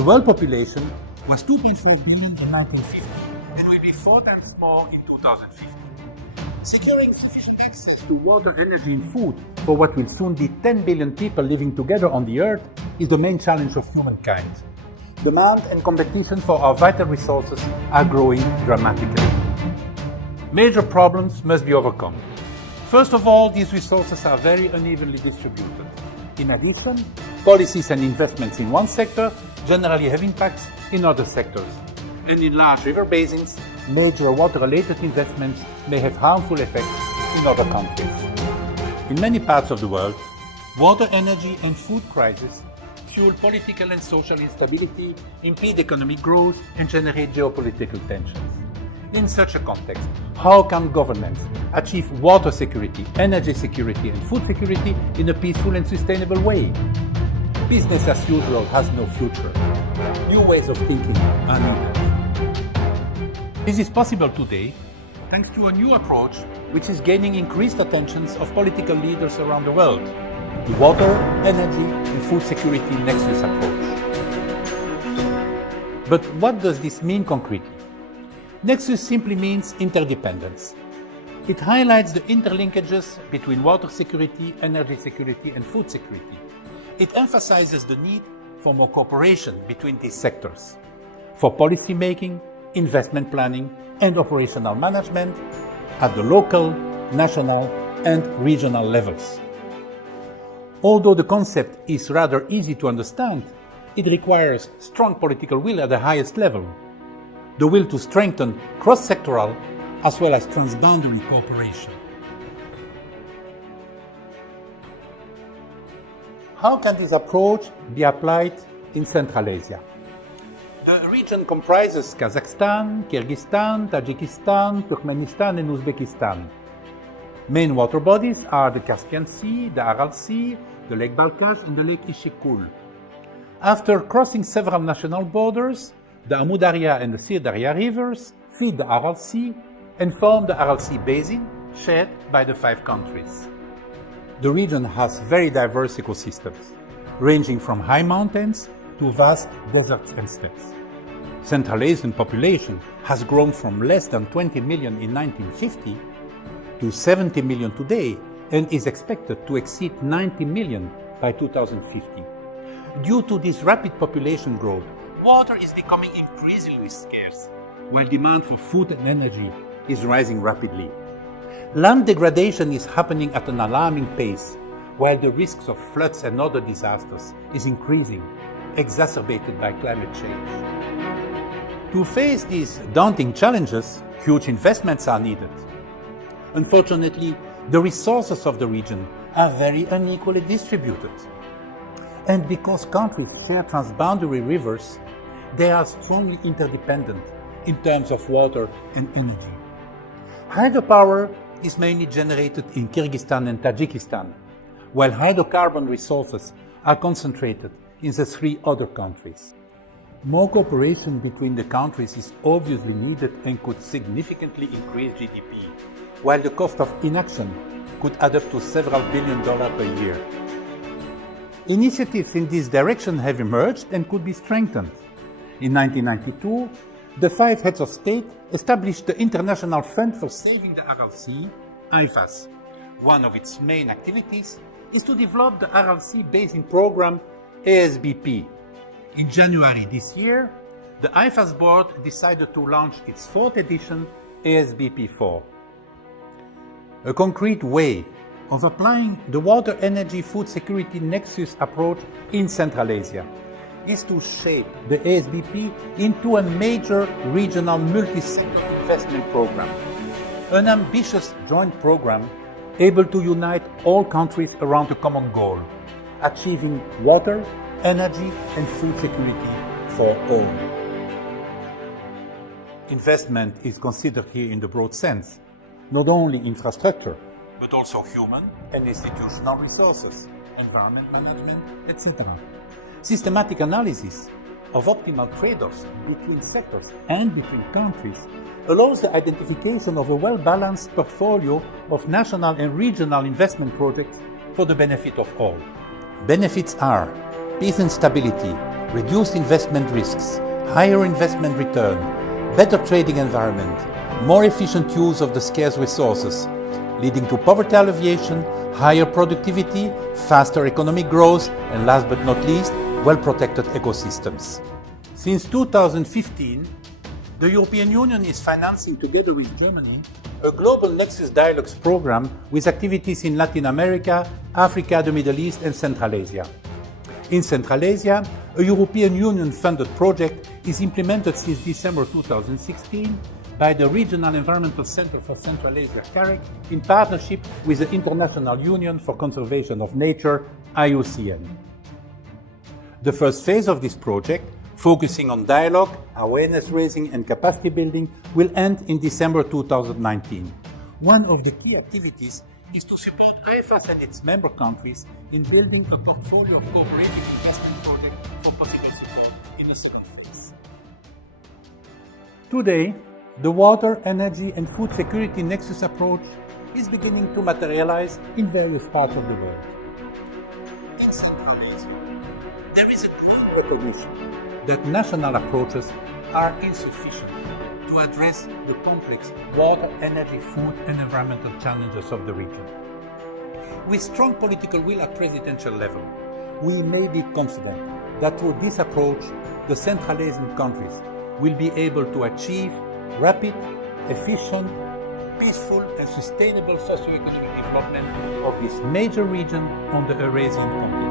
The world population was 2.4 billion in 1950 and will be 4 times more in 2050. Securing sufficient access to water, energy and food for what will soon be 10 billion people living together on the earth is the main challenge of humankind. Demand and competition for our vital resources are growing dramatically. Major problems must be overcome. First of all, these resources are very unevenly distributed. In addition, policies and investments in one sector generally have impacts in other sectors. And in large river basins, major water-related investments may have harmful effects in other countries. In many parts of the world, water, energy and food crises fuel political and social instability, impede economic growth and generate geopolitical tensions. In such a context, how can governments achieve water security, energy security and food security in a peaceful and sustainable way? Business as usual has no future. New ways of thinking are needed. This is possible today thanks to a new approach which is gaining increased attentions of political leaders around the world, the Water, Energy and Food Security Nexus approach. But what does this mean concretely? Nexus simply means interdependence. It highlights the interlinkages between water security, energy security and food security. It emphasizes the need for more cooperation between these sectors, for policy making, investment planning and operational management at the local, national and regional levels. Although the concept is rather easy to understand, it requires strong political will at the highest level, the will to strengthen cross-sectoral as well as transboundary cooperation. How can this approach be applied in Central Asia? The region comprises Kazakhstan, Kirghizistan, Tajikistan, Turkmenistan and Uzbekistan. Main water bodies are the Caspian Sea, the Aral Sea, the Lake Balkhash and the Lake Ishikul. After crossing several national borders, the Darya and the Darya rivers feed the Aral Sea and form the Aral Sea Basin, shared by the 5 countries. The region has very diverse ecosystems, ranging from high mountains to vast deserts and steppes. Central Asian population has grown from less than 20 million in 1950 to 70 million today and is expected to exceed 90 million by 2050. Due to this rapid population growth, water is becoming increasingly scarce, while demand for food and energy is rising rapidly. Land degradation is happening at an alarming pace, while the risks of floods and other disasters is increasing, exacerbated by climate change. To face these daunting challenges, huge investments are needed. Unfortunately, the resources of the region are very unequally distributed. And because countries share transboundary rivers, they are strongly interdependent in terms of water and energy. Hydropower is mainly generated in Kyrgyzstan and Tajikistan, while hydrocarbon resources are concentrated in the 3 other countries. More cooperation between the countries is obviously needed and could significantly increase GDP, while the cost of inaction could add up to several $billions per year. Initiatives in this direction have emerged and could be strengthened. In 1992, the 5 heads of state established the International Fund for Saving the Aral Sea, IFAS. One of its main activities is to develop the Aral Sea Basin program, ASBP. In January this year, the IFAS board decided to launch its 4th edition, ASBP4. A concrete way of applying the water, energy, food security nexus approach in Central Asia is to shape the ASBP into a major regional multi-sector investment program, an ambitious joint program able to unite all countries around a common goal, achieving water, energy and food security for all. Investment is considered here in the broad sense, not only infrastructure, but also human and institutional resources, environment management, etc. Systematic analysis of optimal trade-offs between sectors and between countries allows the identification of a well-balanced portfolio of national and regional investment projects for the benefit of all. Benefits are peace and stability, reduced investment risks, higher investment return, better trading environment, more efficient use of the scarce resources, leading to poverty alleviation, higher productivity, faster economic growth, and last but not least, well-protected ecosystems. Since 2015, the European Union is financing, together with Germany, a global Nexus dialogues program with activities in Latin America, Africa, the Middle East, and Central Asia. In Central Asia, a European Union-funded project is implemented since December 2016 by the Regional Environmental Center for Central Asia, CAREC, in partnership with the International Union for Conservation of Nature, IUCN. The first phase of this project, focusing on dialogue, awareness raising, and capacity building, will end in December 2019. One of the key activities is to support IFAS and its member countries in building a portfolio of cooperative investment projects for possible support in the second phase. Today, the water, energy, and food security nexus approach is beginning to materialize in various parts of the world. In Central Asia, there is a growing recognition that national approaches are insufficient to address the complex water, energy, food, and environmental challenges of the region. With strong political will at presidential level, we may be confident that through this approach, the Central Asian countries will be able to achieve rapid, efficient, peaceful, and sustainable socio-economic development of this major region on the Eurasian continent.